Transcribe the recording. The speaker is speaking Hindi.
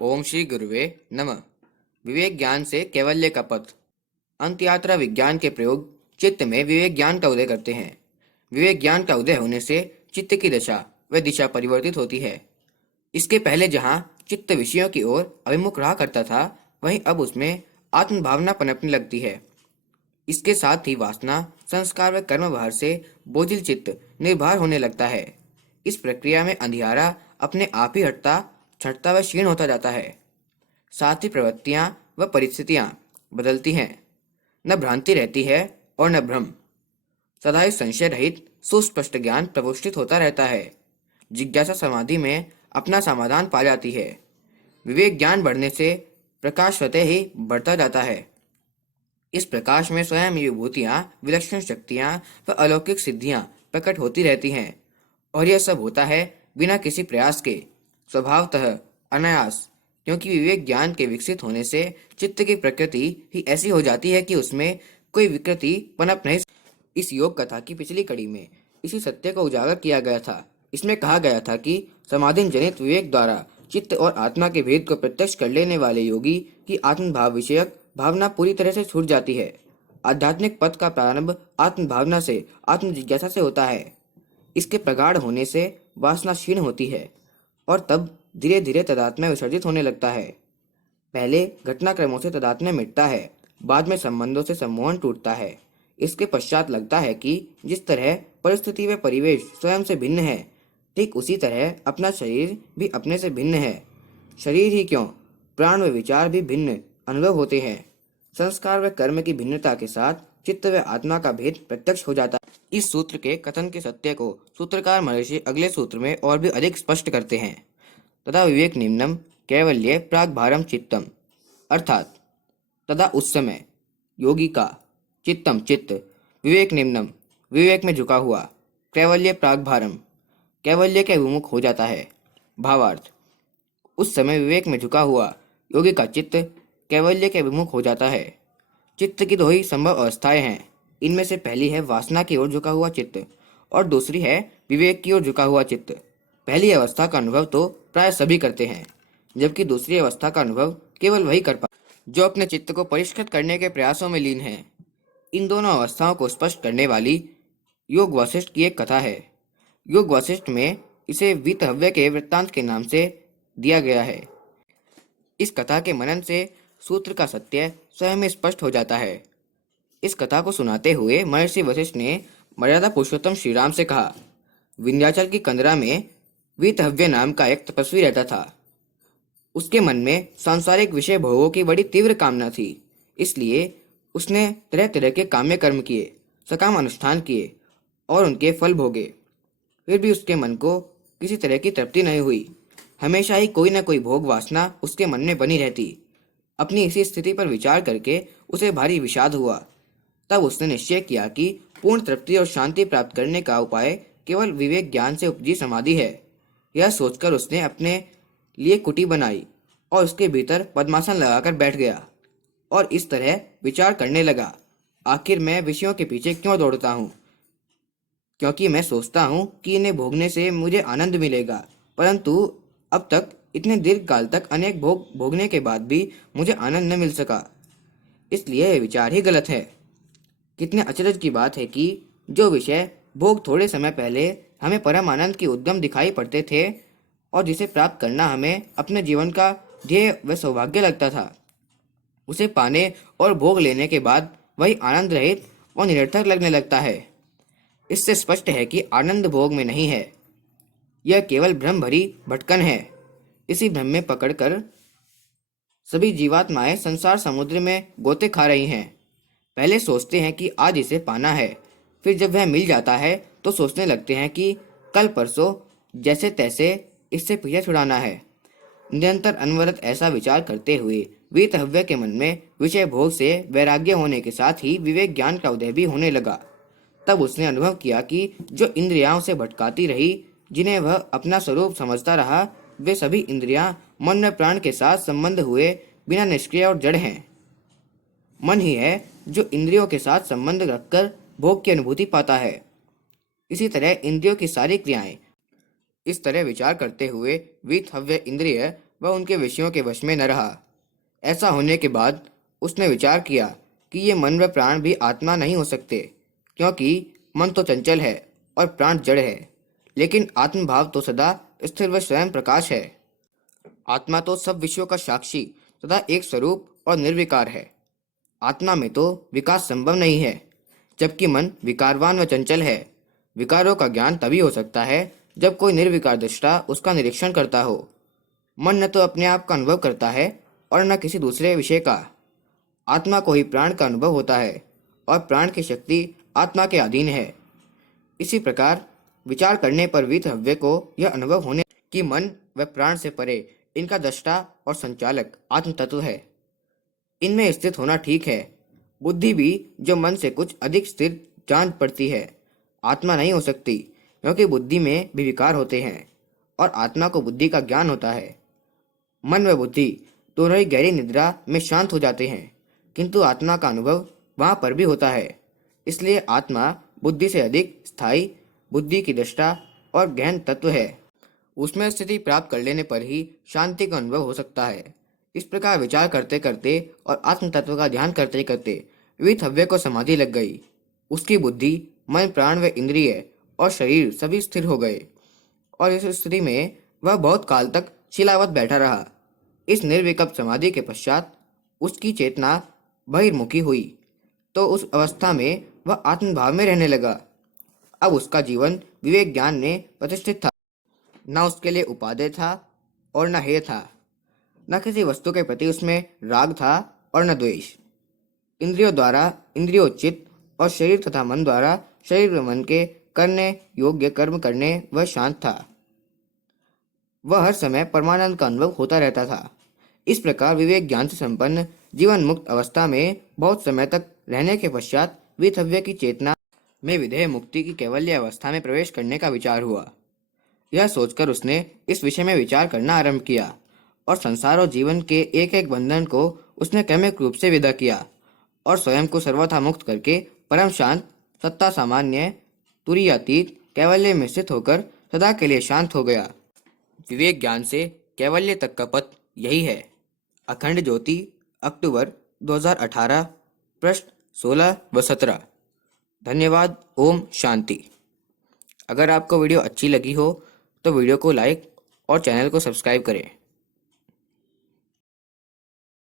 ओम श्री गुरुवे नमः। विवेक ज्ञान से कैवल्य का पथ। अंत यात्रा विज्ञान के प्रयोग चित्त में विवेक ज्ञान का उदय करते हैं। विवेक ज्ञान का उदय होने से चित्त की दशा व दिशा परिवर्तित होती है। इसके पहले जहाँ चित्त विषयों की ओर अभिमुख रहा करता था, वहीं अब उसमें आत्म भावना पनपने लगती है। इसके साथ ही वासना, संस्कार व कर्म भार से बोझिल चित्त निर्भर होने लगता है। इस प्रक्रिया में अंधियारा अपने आप ही छटता व क्षीण होता जाता है। साथ ही प्रवृत्तियां व परिस्थितियां बदलती हैं। न भ्रांति रहती है और न भ्रम। सदा ही संशय रहित सुस्पष्ट ज्ञान प्रपुष्टित होता रहता है। जिज्ञासा समाधि में अपना समाधान पा जाती है। विवेक ज्ञान बढ़ने से प्रकाश स्वतः ही बढ़ता जाता है। इस प्रकाश में स्वयं ही विभूतियां, विलक्षण शक्तियां व अलौकिक सिद्धियां प्रकट होती रहती हैं। और यह सब होता है बिना किसी प्रयास के, स्वभावतः, अनायास। क्योंकि विवेक ज्ञान के विकसित होने से चित्त की प्रकृति ही ऐसी हो जाती है कि उसमें कोई विकृति पनप नहीं। इस योग कथा की पिछली कड़ी में इसी सत्य को उजागर किया गया था। इसमें कहा गया था कि समाधि जनित विवेक द्वारा चित्त और आत्मा के भेद को प्रत्यक्ष कर लेने वाले योगी की आत्म भाव विषयक भावना पूरी तरह से छूट जाती है। आध्यात्मिक पथ का प्रारंभ आत्म भावना से, आत्म जिज्ञासा से होता है। इसके प्रगाढ़ होने से वासना क्षीण होती है और तब धीरे धीरे तदात्म्य विसर्जित होने लगता है। पहले घटनाक्रमों से तदात्म्य मिटता है, बाद में संबंधों से सम्मोहन टूटता है। इसके पश्चात लगता है कि जिस तरह परिस्थिति व परिवेश स्वयं से भिन्न है, ठीक उसी तरह अपना शरीर भी अपने से भिन्न है। शरीर ही क्यों, प्राण व विचार भी भिन्न अनुभव होते हैं। संस्कार व कर्म की भिन्नता के साथ चित्त व आत्मा का भेद प्रत्यक्ष हो जाता है। इस सूत्र के कथन के सत्य को सूत्रकार महर्षि अगले सूत्र में और भी अधिक स्पष्ट करते हैं। तदा विवेक निम्नम कैवल्य प्राग भारम चित्तम, अर्थात तदा उस समय योगी का चित्तम चित्त, विवेक निम्नम विवेक में झुका हुआ, कैवल्य प्राग भारम कैवल्य के विमुख हो जाता है। भावार्थ, उस समय विवेक में झुका हुआ योगी का चित्त कैवल्य के विमुख हो जाता है। चित्त की दो ही संभव अवस्थाएं हैं। इनमें से पहली है वासना की ओर झुका हुआ चित्त और दूसरी है विवेक की ओर झुका हुआ चित्त। पहली अवस्था का अनुभव तो प्राय सभी करते हैं, जबकि दूसरी अवस्था का अनुभव केवल वही कर पाते जो अपने चित्त को परिष्कृत करने के प्रयासों में लीन है। इन दोनों अवस्थाओं को स्पष्ट करने वाली योग वशिष्ठ की एक कथा है। योग वशिष्ठ में इसे वीतहव्य के वृत्तांत के नाम से दिया गया है। इस कथा के मनन से सूत्र का सत्य स्वयं में स्पष्ट हो जाता है। इस कथा को सुनाते हुए महर्षि वशिष्ठ ने मर्यादा पुरुषोत्तम श्री राम से कहा, विंध्याचल की कंदरा में वीतहव्य नाम का एक तपस्वी रहता था। उसके मन में सांसारिक विषय भोगों की बड़ी तीव्र कामना थी। इसलिए उसने तरह तरह के काम्य कर्म किए, सकाम अनुष्ठान किए और उनके फल भोगे। फिर भी उसके मन को किसी तरह की तृप्ति नहीं हुई। हमेशा ही कोई न कोई भोग वासना उसके मन में बनी रहती। अपनी इसी स्थिति पर विचार करके उसे भारी विषाद हुआ। तब उसने निश्चय किया कि पूर्ण तृप्ति और शांति प्राप्त करने का उपाय केवल विवेक ज्ञान से उपजी समाधि है। यह सोचकर उसने अपने लिए कुटी बनाई और उसके भीतर पद्मासन लगाकर बैठ गया और इस तरह विचार करने लगा, आखिर मैं विषयों के पीछे क्यों दौड़ता हूँ? क्योंकि मैं सोचता हूँ कि इन्हें भोगने से मुझे आनंद मिलेगा, परंतु अब तक इतने दीर्घ काल तक अनेक भोग भोगने के बाद भी मुझे आनंद न मिल सका। इसलिए यह विचार ही गलत है। कितने अचरज की बात है कि जो विषय भोग थोड़े समय पहले हमें परम आनंद की उद्गम दिखाई पड़ते थे और जिसे प्राप्त करना हमें अपने जीवन का ध्येय व सौभाग्य लगता था, उसे पाने और भोग लेने के बाद वही आनंद रहित और निरर्थक लगने लगता है। इससे स्पष्ट है कि आनंद भोग में नहीं है, यह केवल भ्रम भरी भटकन है। इसी भ्रम में पकड़कर सभी जीवात्माएं संसार समुद्र में गोते खा रही हैं। पहले सोचते हैं कि आज इसे पाना है, फिर जब वह मिल जाता है तो सोचने लगते हैं कि कल परसों जैसे तैसे इससे पीछा छुड़ाना है। निरंतर अनवरत ऐसा विचार करते हुए वीतहव्य के मन में विषय भोग से वैराग्य होने के साथ ही विवेक ज्ञान का उदय भी होने लगा। तब उसने अनुभव किया कि जो इंद्रियाओं से भटकाती रही, जिन्हें वह अपना स्वरूप समझता रहा, वे सभी इंद्रियां मन व प्राण के साथ संबंध हुए बिना निष्क्रिय और जड़ हैं। मन ही है जो इंद्रियों के साथ संबंध रखकर भोग की अनुभूति पाता है। इसी तरह इंद्रियों की सारी क्रियाएं इस तरह विचार करते हुए वीतहव्य इंद्रिय वह उनके विषयों के वश में न रहा। ऐसा होने के बाद उसने विचार किया कि ये मन व प्राण भी आत्मा नहीं हो सकते, क्योंकि मन तो चंचल है और प्राण जड़ है, लेकिन आत्मभाव तो सदा स्थिर व स्वयं प्रकाश है। आत्मा तो सब विषयों का साक्षी तथा एक स्वरूप और निर्विकार है। आत्मा में तो विकास संभव नहीं है, जबकि मन विकारवान व चंचल है। विकारों का ज्ञान तभी हो सकता है जब कोई निर्विकार दृष्टा उसका निरीक्षण करता हो। मन न तो अपने आप का अनुभव करता है और न किसी दूसरे विषय का। आत्मा को ही प्राण का अनुभव होता है और प्राण की शक्ति आत्मा के अधीन है। इसी प्रकार विचार करने पर वीतहव्य को यह अनुभव होने कि मन व प्राण से परे इनका दृष्टा और संचालक आत्म तत्व है। इनमें स्थित होना ठीक है। बुद्धि भी जो मन से कुछ अधिक स्थिर जान पड़ती है, आत्मा नहीं हो सकती, क्योंकि बुद्धि में भी विकार होते हैं और आत्मा को बुद्धि का ज्ञान होता है। मन व बुद्धि दोनों ही गहरी निद्रा में शांत हो जाते हैं, किंतु आत्मा का अनुभव वहां पर भी होता है। इसलिए आत्मा बुद्धि से अधिक स्थायी, बुद्धि की दृष्टा और गहन तत्व है। उसमें स्थिति प्राप्त कर लेने पर ही शांति का अनुभव हो सकता है। इस प्रकार विचार करते करते और आत्म तत्व का ध्यान करते करते वीतहव्य को समाधि लग गई। उसकी बुद्धि, मन, प्राण व इंद्रिय और शरीर सभी स्थिर हो गए और इस स्थिति में वह बहुत काल तक शिलावत बैठा रहा। इस निर्विकल्प समाधि के पश्चात उसकी चेतना बहिर्मुखी हुई, तो उस अवस्था में वह आत्मभाव में रहने लगा। अब उसका जीवन विवेक ज्ञान में प्रतिष्ठित था। न उसके लिए उपादेय था और न हेय था। न किसी वस्तु के प्रति उसमें राग था और न द्वेष। इंद्रियों द्वारा इंद्रियोचित और शरीर तथा मन द्वारा शरीर व मन के करने योग्य कर्म करने वह शांत था। वह हर समय परमानंद का अनुभव होता रहता था। इस प्रकार विवेक ज्ञान से संपन्न जीवन मुक्त अवस्था में बहुत समय तक रहने के पश्चात वीतहव्य की चेतना में विधेय मुक्ति की कैवल्य अवस्था में प्रवेश करने का विचार हुआ। यह सोचकर उसने इस विषय में विचार करना आरंभ किया और संसार और जीवन के एक एक बंधन को उसने क्रमिक रूप से विदा किया और स्वयं को सर्वथा मुक्त करके परम शांत, सत्ता सामान्य, तुरीयातीत कैवल्य में स्थित होकर सदा के लिए शांत हो गया। विवेक ज्ञान से कैवल्य तक का पथ यही है। अखंड ज्योति, अक्टूबर 2018, पृष्ठ 16 व 17। धन्यवाद। ओम शांति। अगर आपको वीडियो अच्छी लगी हो तो वीडियो को लाइक और चैनल को सब्सक्राइब करें।